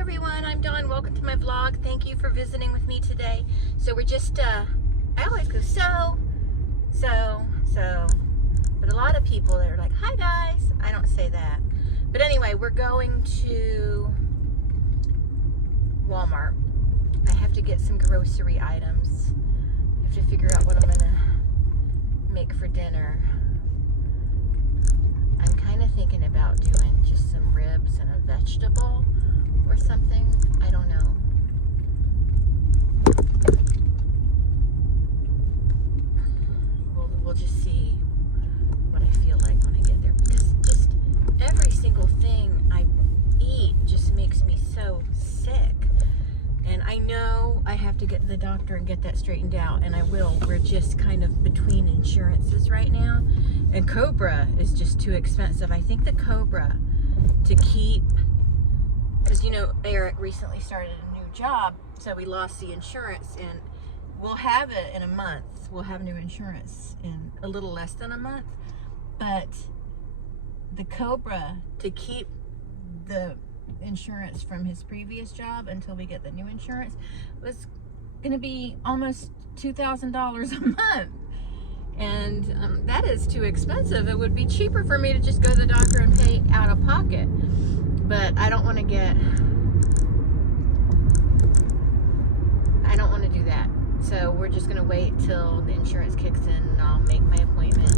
everyone, I'm Dawn. Welcome to my vlog. Thank you for visiting with me today. So we're just, I always go but a lot of people that are like, hi guys. I don't say that. But anyway, we're going to Walmart. I have to get some grocery items. I have to figure out what I'm gonna make for dinner. I'm kind of thinking about doing just some ribs and a vegetable or something. I don't know. We'll just see what I feel like when I get there, because just every single thing I eat just makes me so sick. And I know I have to get to the doctor and get that straightened out, and I will. We're just kind of between insurances right now, and Cobra is just too expensive. I think the Cobra to keep, because you know Eric recently started a new job, so we lost the insurance, and we'll have it in a month. We'll have new insurance in a little less than a month, but the Cobra to keep the insurance from his previous job until we get the new insurance was going to be almost $2,000 a month, and that is too expensive. It would be cheaper for me to just go to the doctor and pay out of pocket, but I don't want to do that. So we're just going to wait till the insurance kicks in, and I'll make my appointment,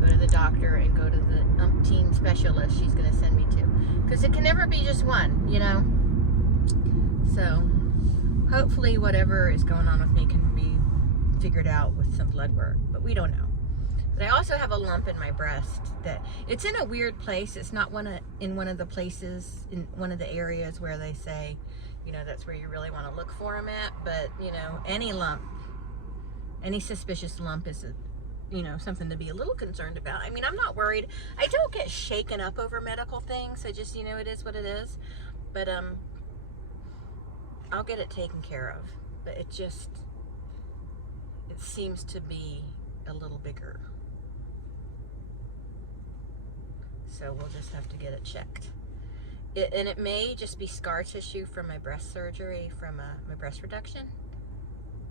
go to the doctor, and go to the umpteen specialist she's going to send me to. Because it can never be just one, you know? So hopefully whatever is going on with me can be figured out with some blood work, but we don't know. But I also have a lump in my breast that it's in a weird place. It's not in one of the places, in one of the areas where they say, you know, that's where you really want to look for them at. But, you know, any lump, any suspicious lump is something to be a little concerned about. I mean, I'm not worried. I don't get shaken up over medical things. I just, you know, it is what it is. But I'll get it taken care of. But it seems to be a little bigger. So we'll just have to get it checked. And it may just be scar tissue from my breast surgery, from my breast reduction.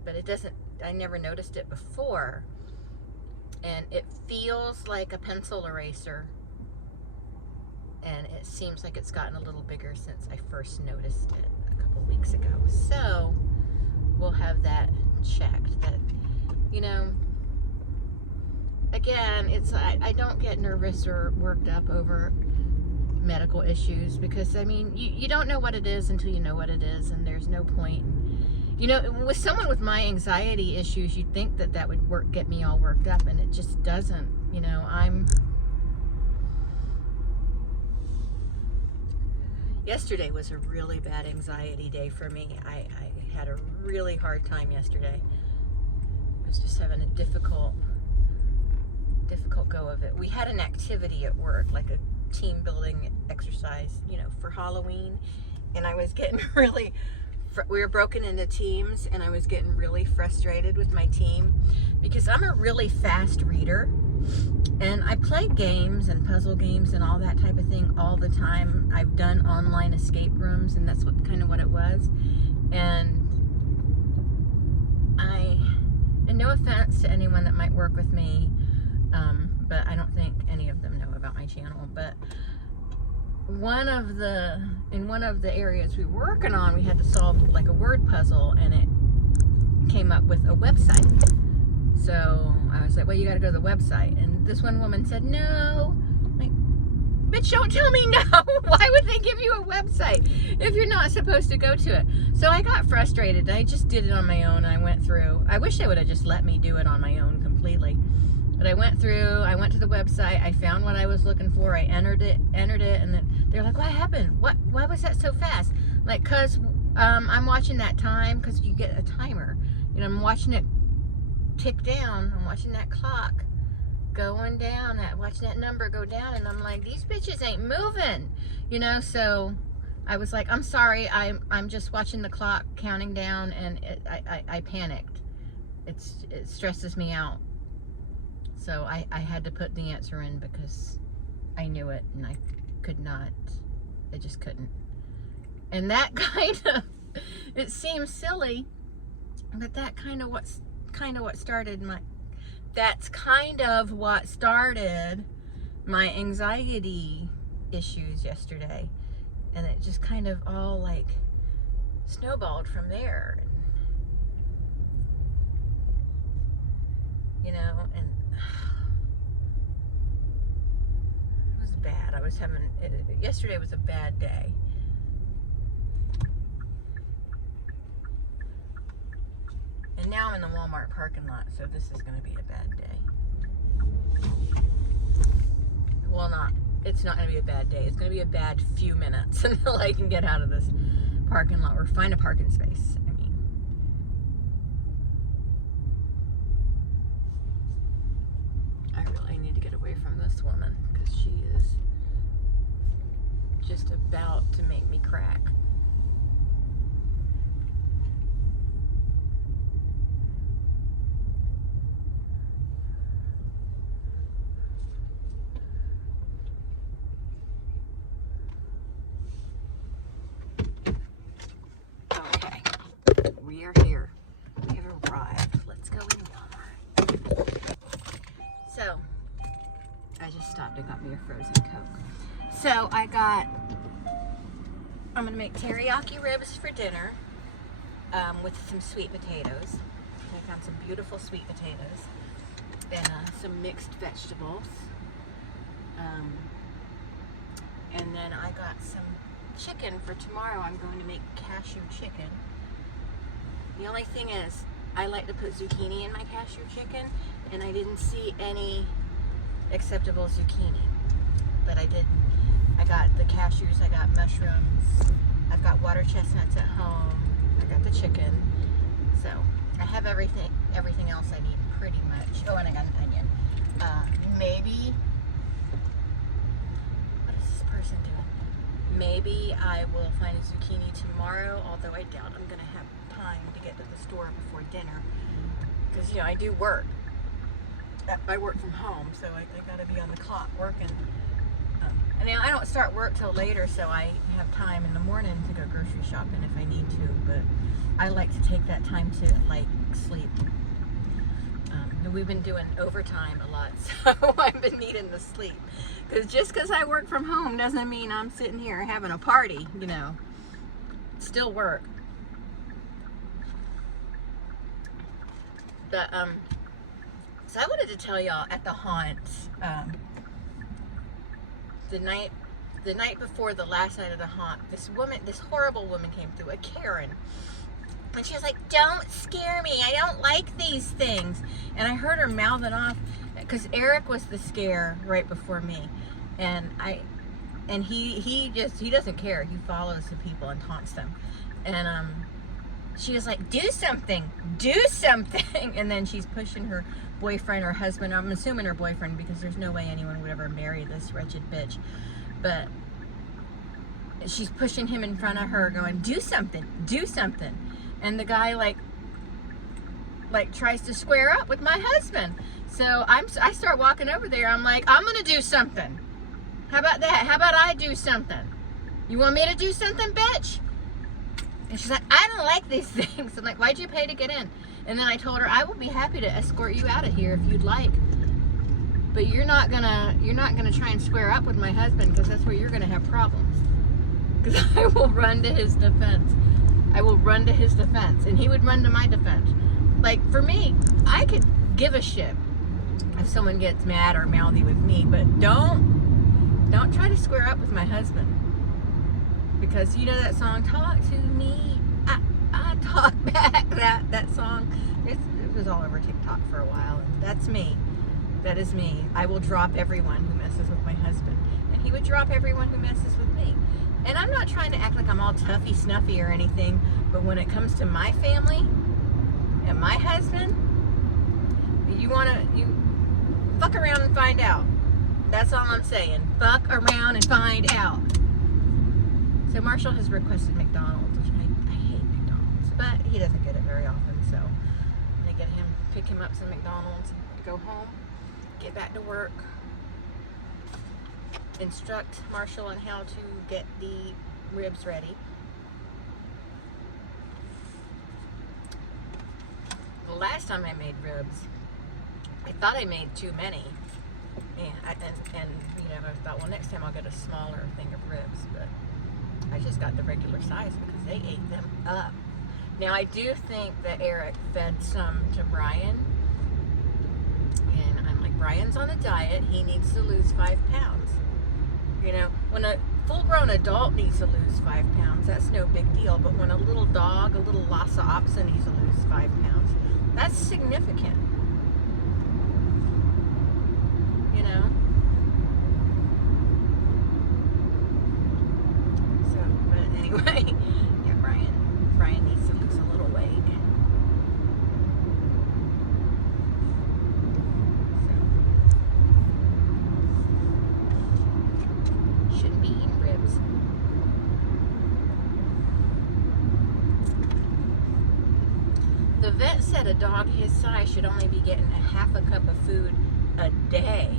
But it doesn't, I never noticed it before. And it feels like a pencil eraser. And it seems like it's gotten a little bigger since I first noticed it a couple weeks ago. So we'll have that checked. That, you know, again, I don't get nervous or worked up over medical issues, because I mean, you don't know what it is until you know what it is, and there's no point. You know, with someone with my anxiety issues, you'd think that would get me all worked up, and it just doesn't. You know, yesterday was a really bad anxiety day for me. I had a really hard time yesterday. I was just having a difficult go of it. We had an activity at work, like a team building exercise, you know, for Halloween, and I was getting really, we were broken into teams, and I was getting really frustrated with my team, because I'm a really fast reader, and I play games and puzzle games and all that type of thing all the time. I've done online escape rooms, and that's what it was. And no offense to anyone that might work with me, but I don't think any of them know about my channel. But in one of the areas we were working on, we had to solve like a word puzzle, and it came up with a website. So I was like, well, you got to go to the website. And this one woman said, no. I'm like, bitch, don't tell me no. Why would they give you a website if you're not supposed to go to it? So I got frustrated. I just did it on my own. I went through. I wish they would have just let me do it on my own completely. But I went through, I went to the website, I found what I was looking for, I entered it, and then they're like, what happened? Why was that so fast? Like, cause I'm watching that time, cause you get a timer. You know, I'm watching it tick down, I'm watching that clock going down, watching that number go down, and I'm like, these bitches ain't moving, you know. So I was like, I'm sorry, I'm just watching the clock counting down, and I panicked. It stresses me out. So I had to put the answer in because I knew it, and I could not, I just couldn't. And that kind of, it seems silly, but that's kind of what started my anxiety issues yesterday. And it just kind of all like snowballed from there. You know, and it was bad. Yesterday was a bad day. And now I'm in the Walmart parking lot, so this is going to be a bad day. Well, it's not going to be a bad day. It's going to be a bad few minutes until I can get out of this parking lot or find a parking space. I really need to get away from this woman because she is just about to make me crack. We are here. We have arrived. Let's go in Walmart. So, I just stopped and got me a frozen Coke. So, I'm going to make teriyaki ribs for dinner with some sweet potatoes. I found some beautiful sweet potatoes and some mixed vegetables. And then I got some chicken for tomorrow. I'm going to make cashew chicken. The only thing is, I like to put zucchini in my cashew chicken, and I didn't see any acceptable zucchini. But I did. I got the cashews, I got mushrooms, I've got water chestnuts at home, I got the chicken. So, I have everything else I need pretty much. Oh, and I got an onion. Maybe, what is this person doing? Maybe I will find a zucchini tomorrow, although I doubt I'm going to have time to get to the store before dinner, because you know I do work. I work from home, so I got to be on the clock working. And I don't start work till later, so I have time in the morning to go grocery shopping if I need to. But I like to take that time to like sleep. We've been doing overtime a lot, so I've been needing the sleep. Because just because I work from home doesn't mean I'm sitting here having a party. You know, still work. But, so I wanted to tell y'all at the haunt, the night before the last night of the haunt, this horrible woman came through, a Karen, and she was like, "Don't scare me, I don't like these things." And I heard her mouthing off, because Eric was the scare right before me, and he doesn't care, he follows the people and taunts them, and, she was like, do something, and then she's pushing her boyfriend or husband, I'm assuming her boyfriend, because there's no way anyone would ever marry this wretched bitch, but she's pushing him in front of her going, do something, and the guy like tries to square up with my husband, so I start walking over there, I'm like, I'm gonna do something, how about that, how about I do something, you want me to do something, bitch? And she's like, I don't like these things. I'm like, why'd you pay to get in? And then I told her, I will be happy to escort you out of here if you'd like. But you're not gonna try and square up with my husband, because that's where you're gonna have problems. Because I will run to his defense. And he would run to my defense. Like, for me, I could give a shit if someone gets mad or mouthy with me, but don't try to square up with my husband. Because you know that song, talk to me, I talk back, that song, it was all over TikTok for a while, and that's me, that is me. I will drop everyone who messes with my husband, and he would drop everyone who messes with me. And I'm not trying to act like I'm all toughy snuffy or anything, but when it comes to my family and my husband, you fuck around and find out. That's all I'm saying, fuck around and find out. So Marshall has requested McDonald's, which I hate McDonald's, but he doesn't get it very often, so I'm going to pick him up some McDonald's, and go home, get back to work, instruct Marshall on how to get the ribs ready, The last time I made ribs, I thought I made too many. And you know, I thought, well, next time I'll get a smaller thing of ribs, but I just got the regular size because they ate them up. Now, I do think that Eric fed some to Brian, and I'm like, Brian's on a diet. He needs to lose 5 pounds. You know, when a full-grown adult needs to lose 5 pounds, that's no big deal. But when a little dog, a little Lhasa Apso needs to lose 5 pounds, that's significant. You know? So, but anyway, yeah, Brian needs to lose a little weight. So, shouldn't be eating ribs. The vet said a dog his size should only be getting a half a cup of food a day.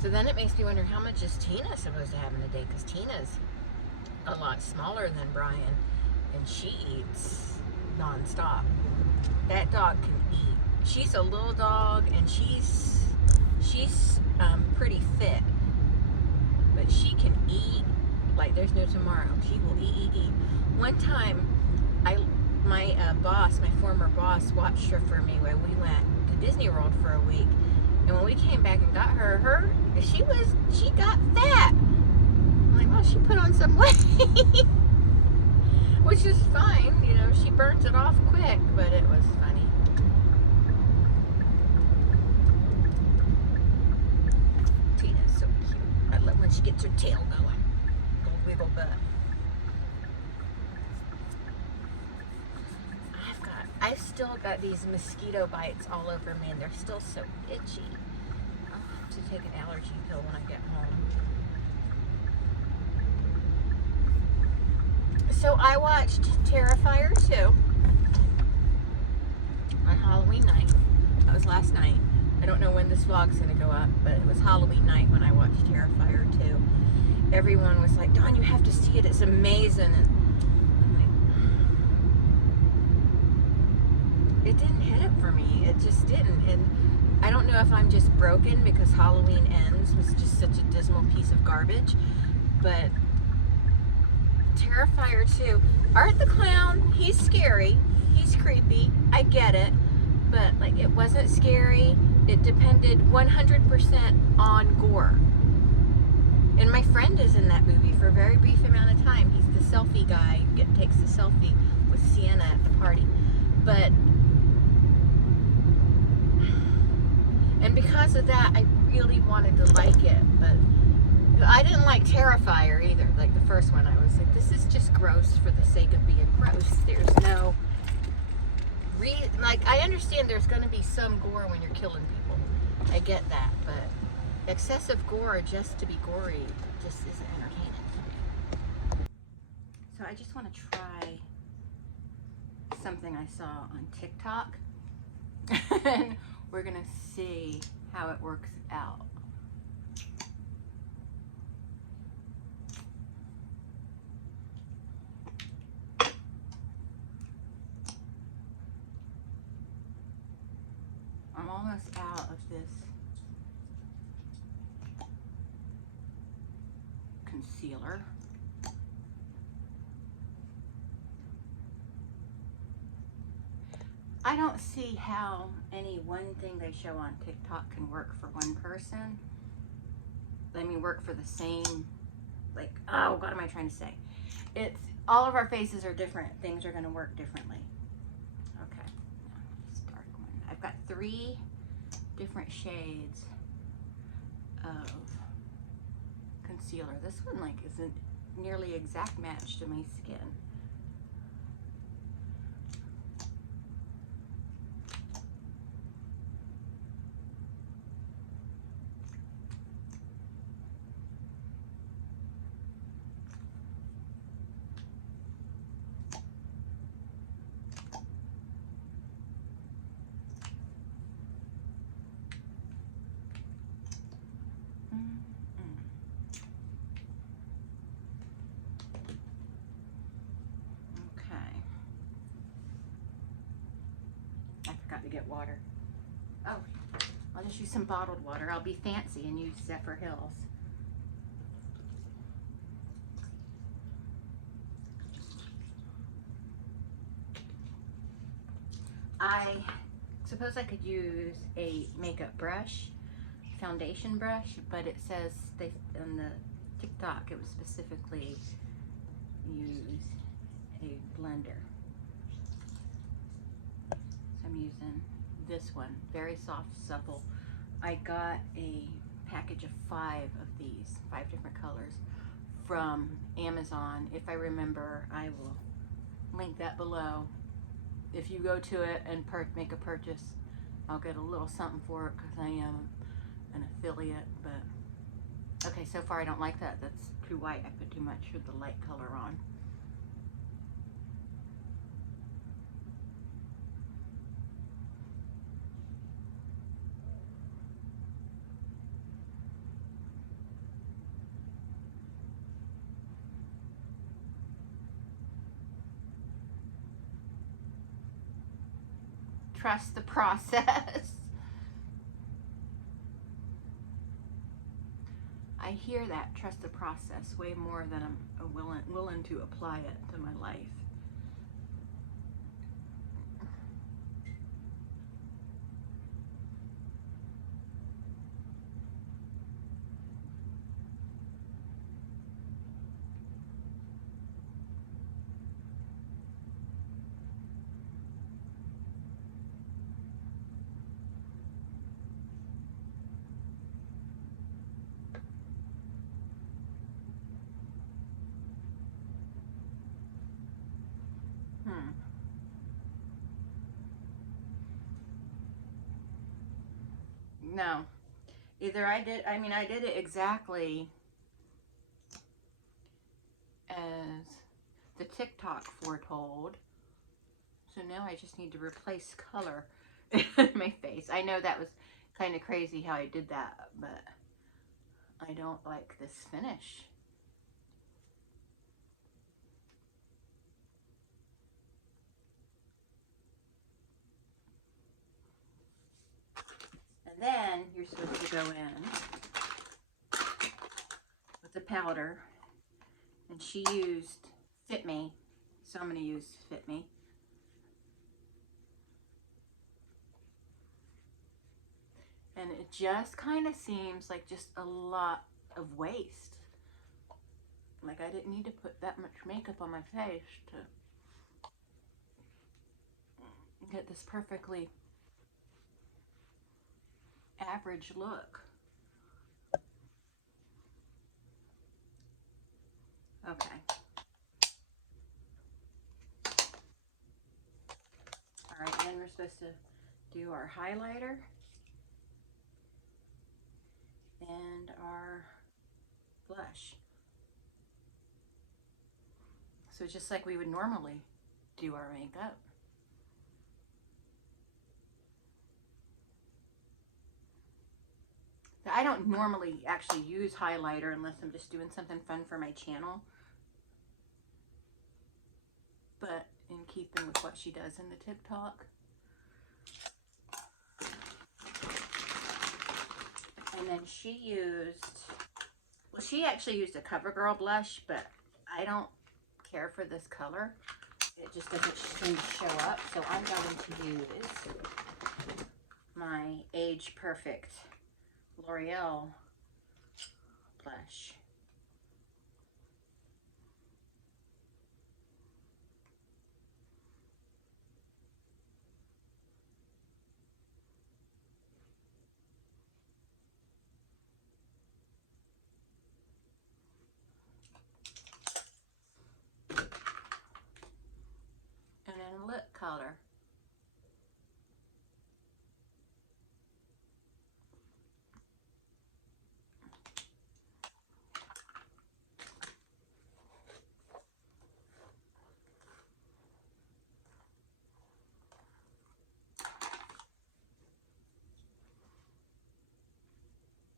So then it makes me wonder, how much is Tina supposed to have in a day? Because Tina's a lot smaller than Brian, and she eats nonstop. That dog can eat. She's a little dog, and she's pretty fit, but she can eat like there's no tomorrow. She will eat. One time, my former boss, watched her for me when we went to Disney World for a week. And when we came back and got her, she got fat. I'm like, well, she put on some weight, which is fine. You know, she burns it off quick, but it was funny. Tina's so cute. I love when she gets her tail going. Little wiggle butt. I've still got these mosquito bites all over me, and they're still so itchy. I'll have to take an allergy pill when I get home. So I watched Terrifier 2 on Halloween night. That was last night. I don't know when this vlog's going to go up, but it was Halloween night when I watched Terrifier 2. Everyone was like, Dawn, you have to see it. It's amazing. And it didn't hit it for me. It just didn't. And I don't know if I'm just broken because Halloween Ends was just such a dismal piece of garbage. But Terrifier 2, Art the Clown, he's scary. He's creepy. I get it. But like, it wasn't scary. It depended 100% on gore. And my friend is in that movie for a very brief amount of time. He's the selfie guy who takes the selfie with Sienna at the party. But and because of that, I really wanted to like it, but I didn't like Terrifier either. Like the first one, I was like, this is just gross for the sake of being gross. There's no like, I understand there's going to be some gore when you're killing people. I get that, but excessive gore just to be gory just isn't entertaining to me. So I just want to try something I saw on TikTok. And we're gonna see how it works out. I'm almost out of this concealer. I don't see how any one thing they show on TikTok can work for one person. I mean, work for the same, like, oh, what am I trying to say? It's, all of our faces are different. Things are going to work differently. Okay, this dark one. I've got 3 different shades of concealer. This one, like, is a nearly exact match to my skin. get water. Oh, I'll just use some bottled water. I'll be fancy and use Zephyr Hills. I suppose I could use a makeup brush, foundation brush, but it says they on the TikTok it was specifically use a blender. So I'm using this one, very soft, supple. I got a package of 5 of these, 5 different colors from Amazon. If I remember, I will link that below. If you go to it and make a purchase, I'll get a little something for it because I am an affiliate. But okay, so far I don't like that. That's too white. I put too much of the light color on. Trust the process. I hear that, trust the process, way more than I'm willing to apply it to my life. No. Either I did it exactly as the TikTok foretold. So now I just need to replace color in my face. I know that was kind of crazy how I did that, but I don't like this finish. And then you're supposed to go in with the powder. And she used Fit Me, so I'm going to use Fit Me. And it just kind of seems like just a lot of waste. Like I didn't need to put that much makeup on my face to get this perfectly average look. Okay. All right, then we're supposed to do our highlighter and our blush. So just like we would normally do our makeup. I don't normally actually use highlighter unless I'm just doing something fun for my channel. But in keeping with what she does in the TikTok. And then she actually used a CoverGirl blush, but I don't care for this color. It just doesn't seem to show up. So I'm going to use my Age Perfect L'Oreal blush. And then lip color.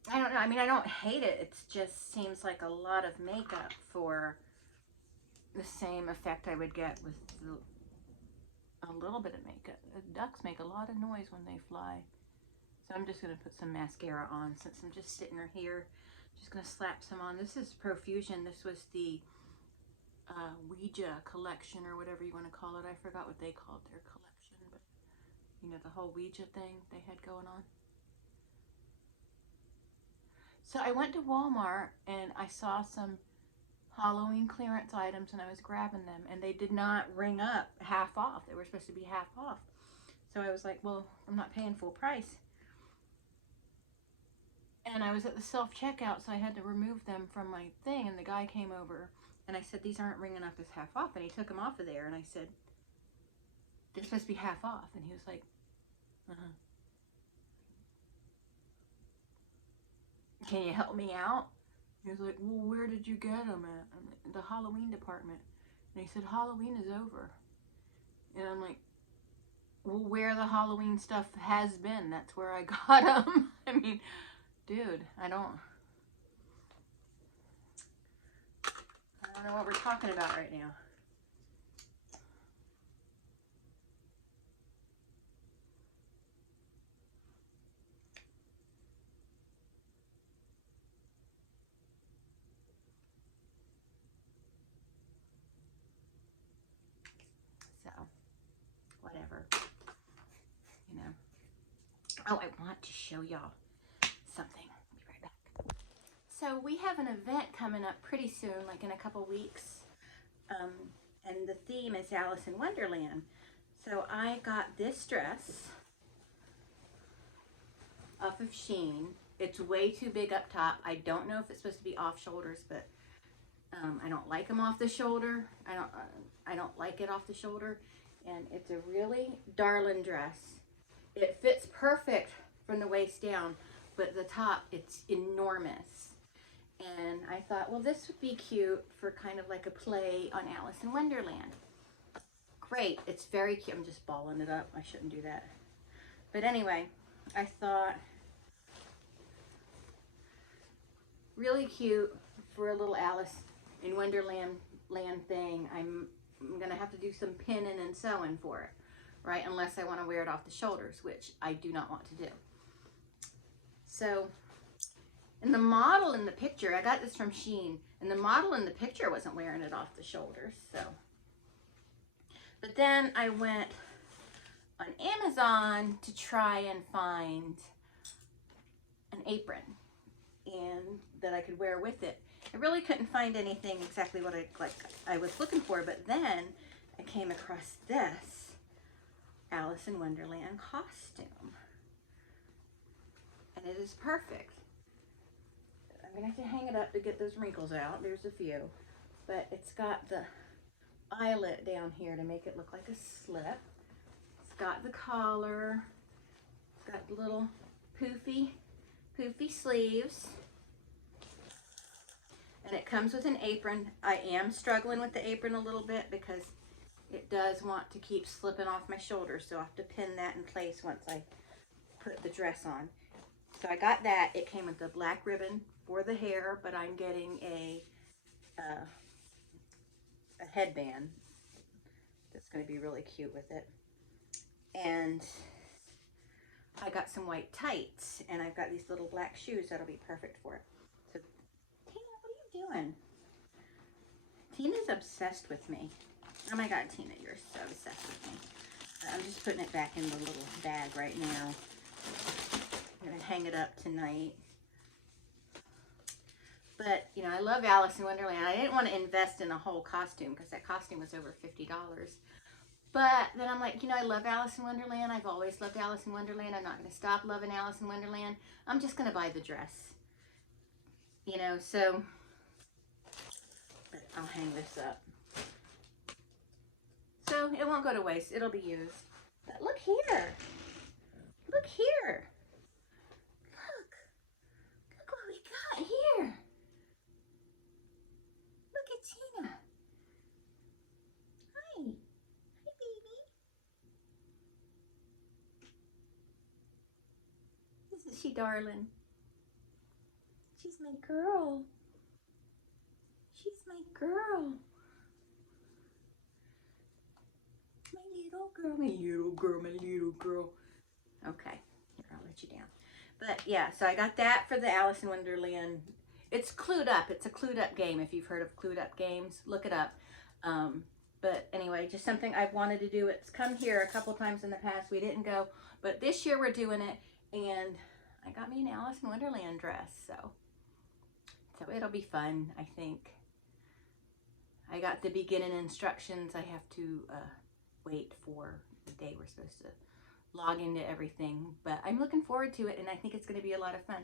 I don't know. I mean, I don't hate it. It just seems like a lot of makeup for the same effect I would get with the a little bit of makeup. Ducks make a lot of noise when they fly. So I'm just going to put some mascara on since I'm just sitting here. Just going to slap some on. This is Profusion. This was the Ouija collection or whatever you want to call it. I forgot what they called their collection, but you know, the whole Ouija thing they had going on. So I went to Walmart and I saw some Halloween clearance items and I was grabbing them and they did not ring up half off. They were supposed to be half off. So I was like, well, I'm not paying full price. And I was at the self-checkout, so I had to remove them from my thing, and the guy came over and I said, these aren't ringing up as half off, and he took them off of there, and I said, they're supposed to be half off, and he was like, can you help me out? He was like, well, where did you get them at? I'm like, the Halloween department. And he said, Halloween is over. And I'm like, well, where the Halloween stuff has been, that's where I got them. I mean, dude, I don't know what we're talking about right now. So, whatever, you know. Oh, I want to show y'all something. I'll be right back. So we have an event coming up pretty soon, like in a couple weeks. And the theme is Alice in Wonderland. So I got this dress off of Shein. It's way too big up top. I don't know if it's supposed to be off shoulders, but I don't like them off the shoulder. I don't like it off the shoulder. And it's a really darling dress. It fits perfect from the waist down, but the top, it's enormous. And I thought, well, this would be cute for kind of like a play on Alice in Wonderland. Great, it's very cute. I'm just balling it up. I shouldn't do that. But anyway, I thought, really cute for a little Alice in Wonderland thing. I'm gonna have to do some pinning and sewing for it, right? Unless I want to wear it off the shoulders, which I do not want to do. So, and the model in the picture, I got this from Shein, and the model in the picture wasn't wearing it off the shoulders, so. But then I went on Amazon to try and find an apron and that I could wear with it. I really couldn't find anything exactly what I was looking for, but then I came across this Alice in Wonderland costume. And it is perfect. I'm gonna have to hang it up to get those wrinkles out. There's a few. But it's got the eyelet down here to make it look like a slip. It's got the collar. It's got the little poofy sleeves. And it comes with an apron. I am struggling with the apron a little bit because it does want to keep slipping off my shoulders, so I have to pin that in place once I put the dress on. So I got that. It came with the black ribbon for the hair, but I'm getting a headband that's going to be really cute with it. And I got some white tights, and I've got these little black shoes that'll be perfect for it. So, Tina, what are you doing? Tina's obsessed with me. Oh my God, Tina, you're so obsessed with me. I'm just putting it back in the little bag right now. I'm going to hang it up tonight. But, you know, I love Alice in Wonderland. I didn't want to invest in a whole costume because that costume was over $50. But then I'm like, you know, I love Alice in Wonderland. I've always loved Alice in Wonderland. I'm not going to stop loving Alice in Wonderland. I'm just going to buy the dress. You know, so I'll hang this up. So it won't go to waste. It'll be used. But look here. Look here. Look what we got here. Look at Tina. Hi. Hi, baby. Isn't she darling? She's my girl. She's my girl. My little girl, my little girl, my little girl. Okay, here, I'll let you down. But yeah, so I got that for the Alice in Wonderland. It's Clued Up. It's a Clued Up game. If you've heard of Clued Up games, look it up. But anyway, just something I've wanted to do. It's come here a couple times in the past. We didn't go, but this year we're doing it, and I got me an Alice in Wonderland dress, so it'll be fun, I think. I got the beginning instructions. I have to wait for the day we're supposed to log into everything, but I'm looking forward to it, and I think it's going to be a lot of fun.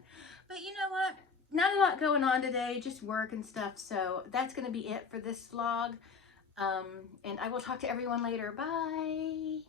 But you know what? Not a lot going on today, just work and stuff, so that's going to be it for this vlog. And I will talk to everyone later. Bye!